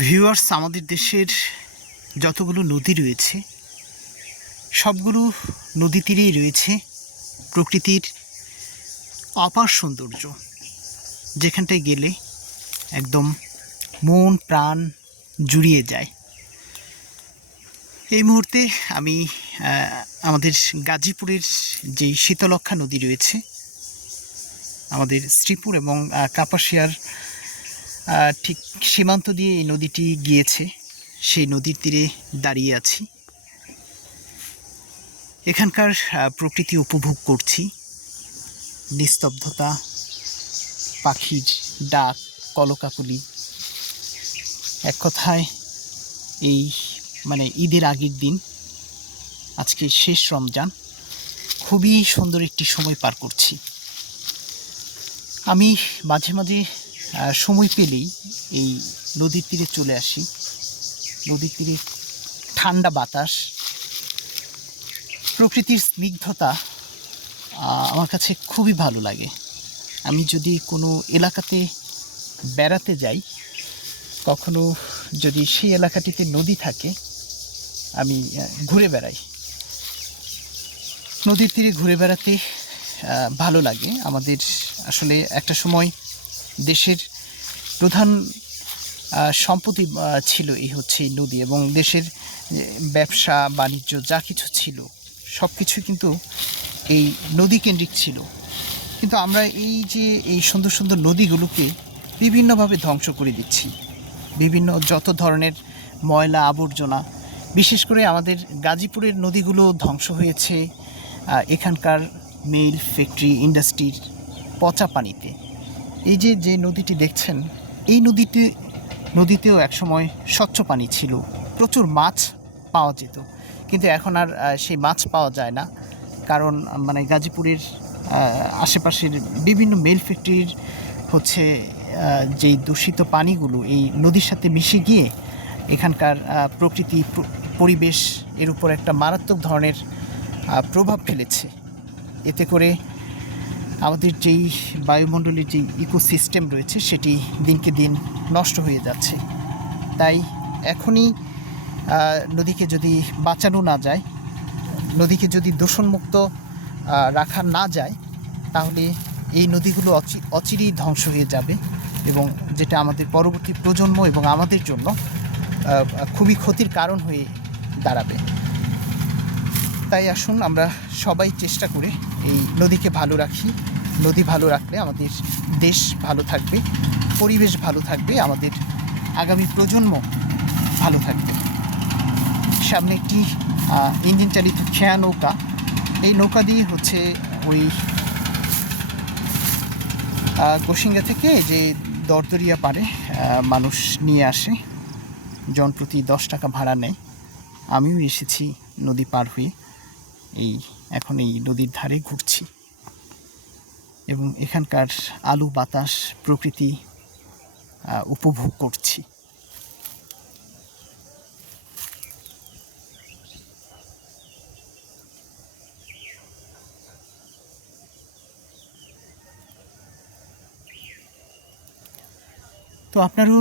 Viewers, আমাদের দেশের যতগুলো নদী রয়েছে সবগুলো নদী তীরেই রয়েছে প্রকৃতির অপার সৌন্দর্য, যেখানটায় গেলে একদম মন প্রাণ জুড়িয়ে যায়। এই মুহূর্তে আমি আমাদের গাজীপুরের যেই শীতলক্ষ্যা নদী রয়েছে, আমাদের শ্রীপুর এবং কাপাসিয়ার ঠিক সীমান্ত দিয়ে এই নদীটি গিয়েছে, সেই নদীর তীরে দাঁড়িয়ে আছি। এখানকার প্রকৃতি উপভোগ করছি। নিস্তব্ধতা, পাখির ডাক, কলকাকলি, এক কথায় এই ঈদের আগের দিন, আজকে শেষ রমজান, খুবই সুন্দর একটি সময় পার করছি। আমি মাঝে মাঝে সময় পেলেই এই নদীর তীরে চলে আসি। নদীর তীরে ঠান্ডা বাতাস, প্রকৃতির স্নিগ্ধতা আমার কাছে খুবই ভালো লাগে। আমি যদি কোনো এলাকাতে বেড়াতে যাই, কখনো যদি সেই এলাকাটিতে নদী থাকে, আমি ঘুরে বেড়াই। নদীর তীরে ঘুরে বেড়াতে ভালো লাগে। আমাদের আসলে একটা সময় দেশের প্রধান সম্পত্তি ছিল এই নদী, এবং দেশের ব্যবসা বাণিজ্য যা কিছু ছিল সব কিছু কিন্তু এই নদী কেন্দ্রিক ছিল। কিন্তু আমরা এই সুন্দর সুন্দর নদীগুলোকে বিভিন্নভাবে ধ্বংস করে দিচ্ছি। বিভিন্ন যত ধরনের ময়লা আবর্জনা, বিশেষ করে আমাদের গাজীপুরের নদীগুলো ধ্বংস হয়েছে এখানকার মিল, ফ্যাক্টরি, ইন্ডাস্ট্রির পচা পানিতে। এই যে নদীটি দেখছেন, এই নদীতেও একসময় স্বচ্ছ পানি ছিল, প্রচুর মাছ পাওয়া যেত, কিন্তু এখন আর সেই মাছ পাওয়া যায় না। কারণ গাজীপুরের আশেপাশের বিভিন্ন মিল ফ্যাক্টরির যেই দূষিত পানিগুলো এই নদীর সাথে মিশে গিয়ে এখানকার প্রকৃতি পরিবেশ এর উপর একটা মারাত্মক ধরনের প্রভাব ফেলেছে। এতে করে আমাদের যেই বায়ুমণ্ডলের যেই ইকোসিস্টেম রয়েছে সেটি দিনকে দিন নষ্ট হয়ে যাচ্ছে। তাই এখনই নদীকে যদি বাঁচানো না যায়, নদীকে যদি দূষণমুক্ত রাখা না যায়, তাহলে এই নদীগুলো অচিরেই ধ্বংস হয়ে যাবে, এবং যেটা আমাদের পরবর্তী প্রজন্ম এবং আমাদের জন্য খুবই ক্ষতির কারণ হয়ে দাঁড়াবে। তাই আসুন আমরা সবাই চেষ্টা করে এই নদীকে ভালো রাখি। নদী ভালো রাখলে আমাদের দেশ ভালো থাকবে, পরিবেশ ভালো থাকবে, আমাদের আগামী প্রজন্ম ভালো থাকবে। সামনে একটি ইঞ্জিন চালিত খেয়া নৌকা, এই নৌকা দিয়ে ওই গোসিঙ্গা থেকে যে দরদরিয়া পারে মানুষ নিয়ে আসে, জনপ্রতি 10 টাকা ভাড়া নেয়। আমিও এসেছি নদী পার হয়ে, এখন এই নদীর ধারে ঘুরছি এবং এখানকার আলো বাতাস, প্রকৃতি উপভোগ করছি। তো আপনারও